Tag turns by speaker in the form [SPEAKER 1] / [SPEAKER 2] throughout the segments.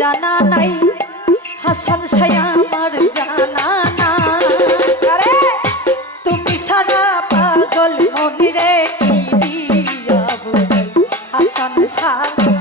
[SPEAKER 1] জানা নাই। হাসান সাই আমার জানা না তুমি সারা পাগল মনিরে হাসান সারা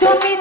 [SPEAKER 1] Don't mean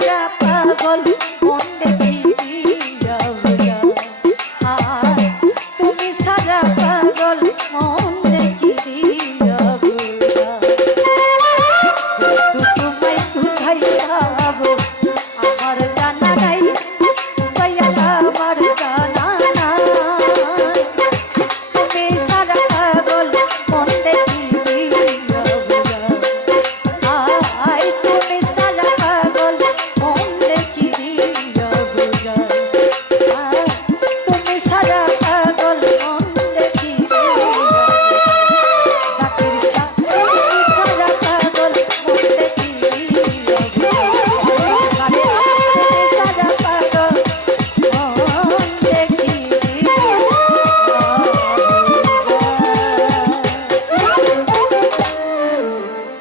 [SPEAKER 1] সারা পাগল মনে তুমি সারা পাগল মনে তোমায় কোথায়